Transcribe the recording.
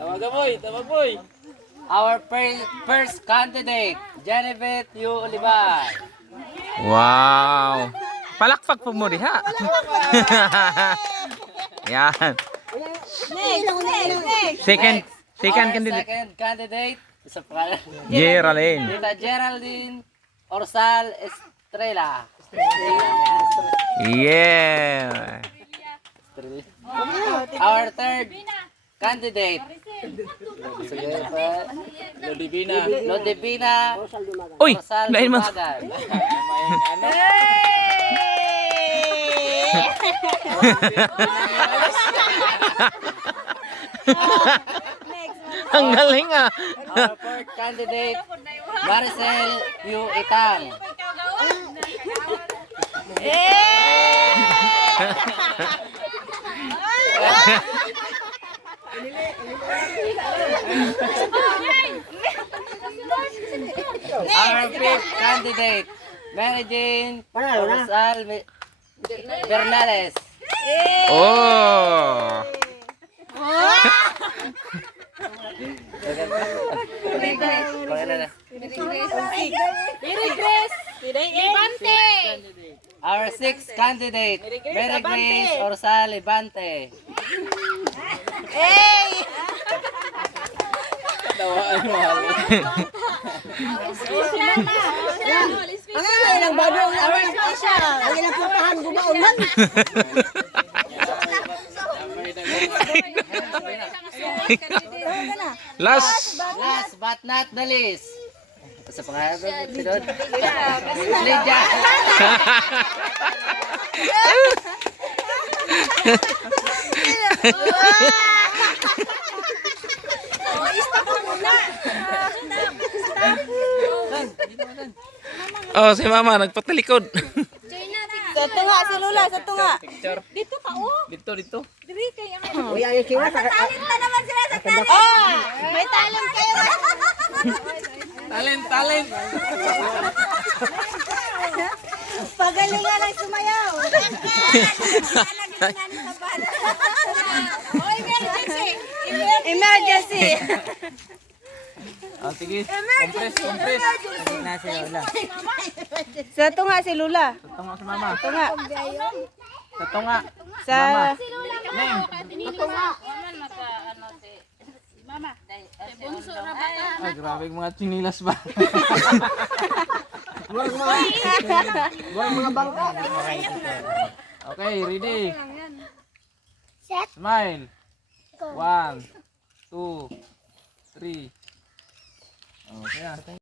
Tawag boy. Our first candidate, Genevieve Yu Olivay. Wow. Palakpak po mo diha. Yan. Second Our candidate. second candidate, isa pa Geraldine. Tita Geraldine Orsal Estrella. Yeah. Our third candidate, Lodivina Uy, Rosal lain man. Dumagan. Ang galing ah. Our fourth candidate, Maricel Yu Itang. Our fifth candidate, Mary Jane Rosal Bernales. Oh. Our sixth candidate, Mary Grace Orsal Ibante. Ang ilang bago ang lawas siya. Ang ilang puntahan gumaon man. Last. Last but not the least. Sa pangalan ko, sinod. Lydia. Oh, si Mama nagpatalikod. Sa tunga si Lula, sa tunga. Dito ka, oh. Dito. Diri kay ang Uy, ayaw kiwa. talent na naman sila sa talent. Oh, may talent kayo. Talent. Pagalingan ang sumayaw. Oh, emergency. Emergency. Oh, sige. Compress. Na si Lola. Sa tunga si Lula. Tunga si Mama. Tunga. Sa tunga. Sa Ay, grabe yung mga chinilas ba? mga bangka. Okay, ready? Smile. 1, 2, 3. Oh, kaya.